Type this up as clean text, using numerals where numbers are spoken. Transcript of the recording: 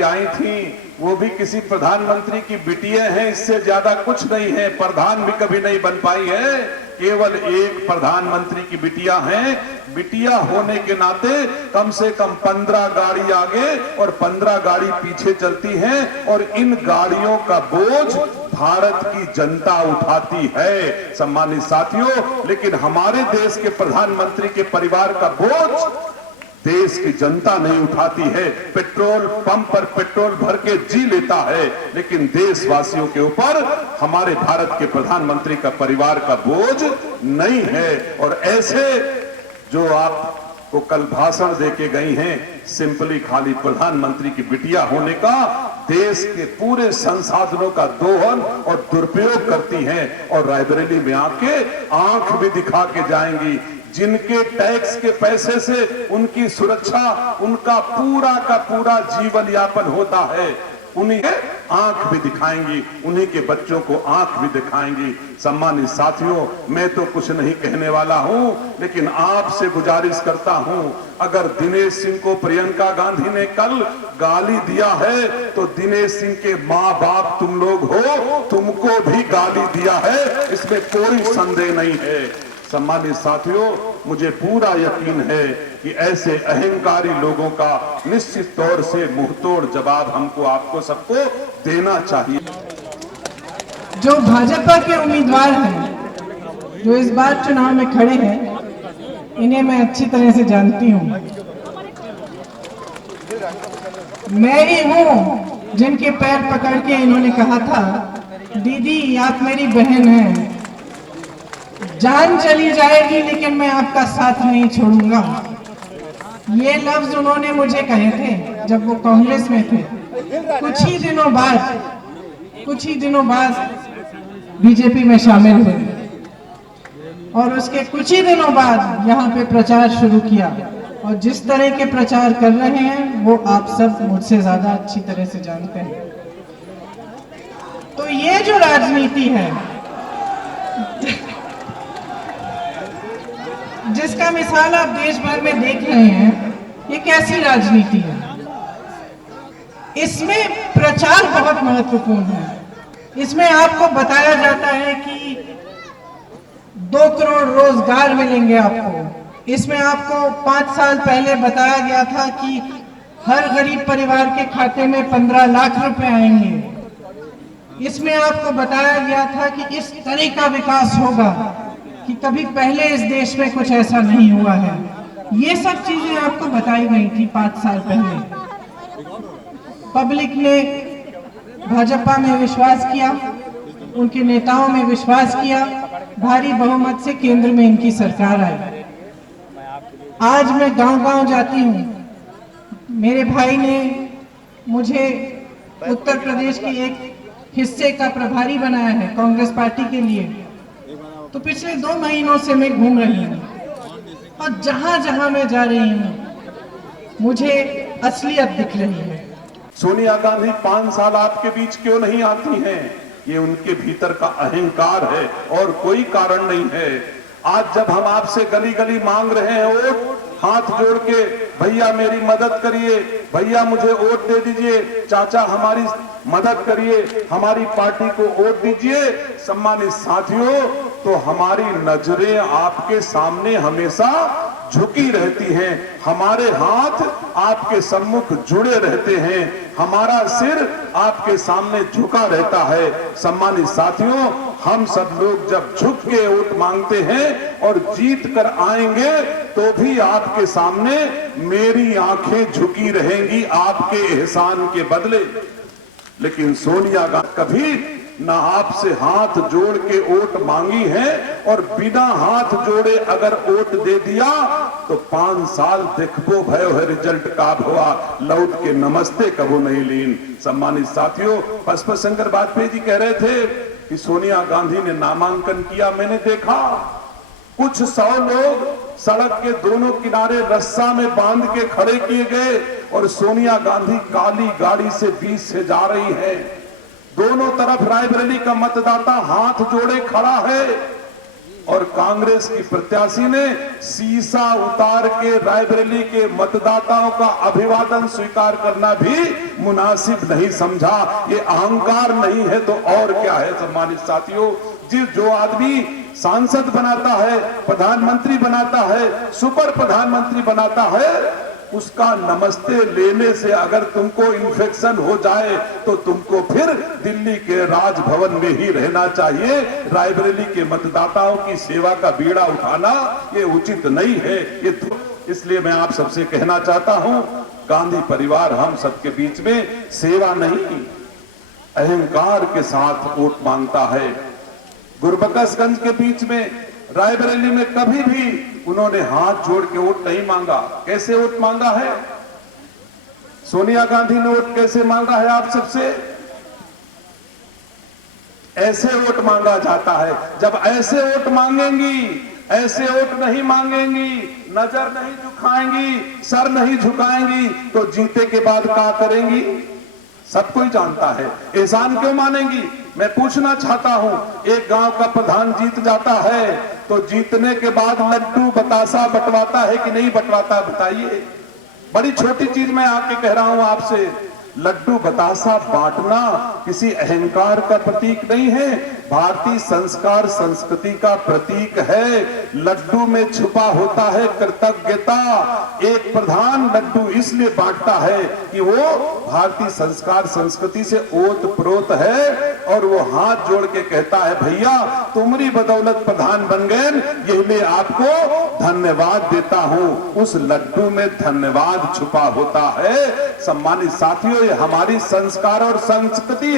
आई थी वो भी किसी प्रधानमंत्री की बिटिया हैं, इससे ज्यादा कुछ नहीं है। प्रधान भी कभी नहीं बन पाई है, केवल एक प्रधानमंत्री की बिटिया हैं। बिटिया होने के नाते कम से कम 15 गाड़ी आगे और 15 गाड़ी पीछे चलती हैं और इन गाड़ियों का बोझ भारत की जनता उठाती है सम्मानित साथियों। लेकिन हमारे देश के प्रधानमंत्री के परिवार का बोझ देश की जनता नहीं उठाती है। पेट्रोल पंप पर पेट्रोल भर के जी लेता है, लेकिन देशवासियों के ऊपर हमारे भारत के प्रधानमंत्री का परिवार का बोझ नहीं है। और ऐसे जो आपको कल भाषण देके गई हैं, सिंपली खाली प्रधानमंत्री की बिटिया होने का देश के पूरे संसाधनों का दोहन और दुरुपयोग करती हैं और रायबरेली में आके आंख भी दिखा के जाएंगी। जिनके टैक्स के पैसे से उनकी सुरक्षा, उनका पूरा का पूरा जीवन यापन होता है, उन्हीं आंख भी दिखाएंगी, उन्हीं के बच्चों को आंख भी दिखाएंगी। सम्मानित साथियों, मैं तो कुछ नहीं कहने वाला हूं, लेकिन आपसे गुजारिश करता हूं, अगर दिनेश सिंह को प्रियंका गांधी ने कल गाली दिया है तो दिनेश सिंह के माँ बाप तुम लोग हो, तुमको भी गाली दिया है, इसमें कोई संदेह नहीं है। सम्मानित साथियों, मुझे पूरा यकीन है कि ऐसे अहंकारी लोगों का निश्चित तौर से मुंहतोड़ जवाब हमको, आपको सबको देना चाहिए। जो भाजपा के उम्मीदवार हैं, जो इस बार चुनाव में खड़े हैं, इन्हें मैं अच्छी तरह से जानती हूं। मैं ही हूं जिनके पैर पकड़ के इन्होंने कहा था, दीदी आप मेरी बहन हैं, जान चली जाएगी लेकिन मैं आपका साथ नहीं छोड़ूंगा। ये लफ्ज उन्होंने मुझे कहे थे जब वो कांग्रेस में थे। कुछ ही दिनों बाद बीजेपी में शामिल हुए और उसके कुछ ही दिनों बाद यहाँ पे प्रचार शुरू किया। और जिस तरह के प्रचार कर रहे हैं वो आप सब मुझसे ज्यादा अच्छी तरह से जानते हैं। तो ये जो राजनीति है, जिसका मिसाल आप देश भर में देख रहे हैं, ये कैसी राजनीति है? इसमें प्रचार बहुत महत्वपूर्ण है। इसमें आपको बताया जाता है कि 2 करोड़ रोजगार मिलेंगे आपको। इसमें आपको 5 साल पहले बताया गया था कि हर गरीब परिवार के खाते में 15 लाख रुपए आएंगे। इसमें आपको बताया गया था कि इस तरह का विकास होगा कि कभी पहले इस देश में कुछ ऐसा नहीं हुआ है। ये सब चीजें आपको बताई गई थी 5 साल पहले। पब्लिक ने भाजपा में विश्वास किया, उनके नेताओं में विश्वास किया, भारी बहुमत से केंद्र में इनकी सरकार आई। आज मैं गांव-गांव जाती हूं। मेरे भाई ने मुझे उत्तर प्रदेश के एक हिस्से का प्रभारी बनाया है कांग्रेस पार्टी के लिए। तो पिछले 2 महीनों से मैं घूम रही हूँ और जहां जहां मैं जा रही हूँ मुझे असलियत दिख रही है। सोनिया गांधी 5 साल आपके बीच क्यों नहीं आती हैं? ये उनके भीतर का अहंकार है और कोई कारण नहीं है। आज जब हम आपसे गली गली मांग रहे हैं वोट, हाथ जोड़ के, भैया मेरी मदद करिए, भैया मुझे वोट दे दीजिए, चाचा हमारी मदद करिए, हमारी पार्टी को वोट दीजिए, सम्मानित साथियों, तो हमारी नजरें आपके सामने हमेशा झुकी रहती हैं, हमारे हाथ आपके सम्मुख जुड़े रहते हैं, हमारा सिर आपके सामने झुका रहता है। सम्मानित साथियों, हम सब लोग जब झुक के वोट मांगते हैं और जीत कर आएंगे तो भी आपके सामने मेरी आंखें झुकी रहेंगी आपके एहसान के बदले। लेकिन सोनिया गांधी कभी ना आपसे हाथ जोड़ के वोट मांगी है और बिना हाथ जोड़े अगर वोट दे दिया तो 5 साल देखबो भयो है रिजल्ट का हुआ लौट के नमस्ते कबो नहीं लीन। सम्मानित साथियों, पशुपति शंकर वाजपेयी जी कह रहे थे कि सोनिया गांधी ने नामांकन किया। मैंने देखा कुछ 100 लोग सड़क के दोनों किनारे रस्सा में बांध के खड़े किए गए और सोनिया गांधी काली गाड़ी से बीच से जा रही है। दोनों तरफ रायबरेली का मतदाता हाथ जोड़े खड़ा है और कांग्रेस की प्रत्याशी ने शीशा उतार के रायबरेली के मतदाताओं का अभिवादन स्वीकार करना भी मुनासिब नहीं समझा। ये अहंकार नहीं है तो और क्या है। सम्मानित साथियों, जो आदमी सांसद बनाता है, प्रधानमंत्री बनाता है, सुपर प्रधानमंत्री बनाता है, उसका नमस्ते लेने से अगर तुमको इन्फेक्शन हो जाए तो तुमको फिर दिल्ली के राजभवन में ही रहना चाहिए। रायबरेली के मतदाताओं की सेवा का बीड़ा उठाना ये उचित नहीं है। इसलिए मैं आप सबसे कहना चाहता हूं, गांधी परिवार हम सबके बीच में सेवा नहीं अहंकार के साथ वोट मांगता है। गुरबख्शगंज के बीच में रायबरेली में कभी भी उन्होंने हाथ जोड़ के वोट नहीं मांगा। कैसे वोट मांगा है? सोनिया गांधी ने वोट कैसे मांगा है आप सबसे? ऐसे वोट मांगा जाता है। जब ऐसे वोट मांगेंगी, ऐसे वोट नहीं मांगेंगी, नजर नहीं झुकाएंगी, सर नहीं झुकाएंगी तो जीते के बाद क्या करेंगी सब कोई जानता है। एहसान क्यों मानेंगी? मैं पूछना चाहता हूं, एक गांव का प्रधान जीत जाता है तो जीतने के बाद लड्डू बतासा बंटवाता है कि नहीं बंटवाता? बताइए। बड़ी छोटी चीज मैं आके कह रहा हूं आपसे, लड्डू बतासा बांटना किसी अहंकार का प्रतीक नहीं है, भारतीय संस्कार संस्कृति का प्रतीक है। लड्डू में छुपा होता है कृतज्ञता। एक प्रधान लड्डू इसलिए बांटता है कि वो भारतीय संस्कार संस्कृति से ओत प्रोत है और वो हाथ जोड़ के कहता है भैया तुम्हारी बदौलत प्रधान बन गए, यही मैं आपको धन्यवाद देता हूं। उस लड्डू में धन्यवाद छुपा होता है। सम्मानित साथियों, ये हमारी संस्कार और संस्कृति है।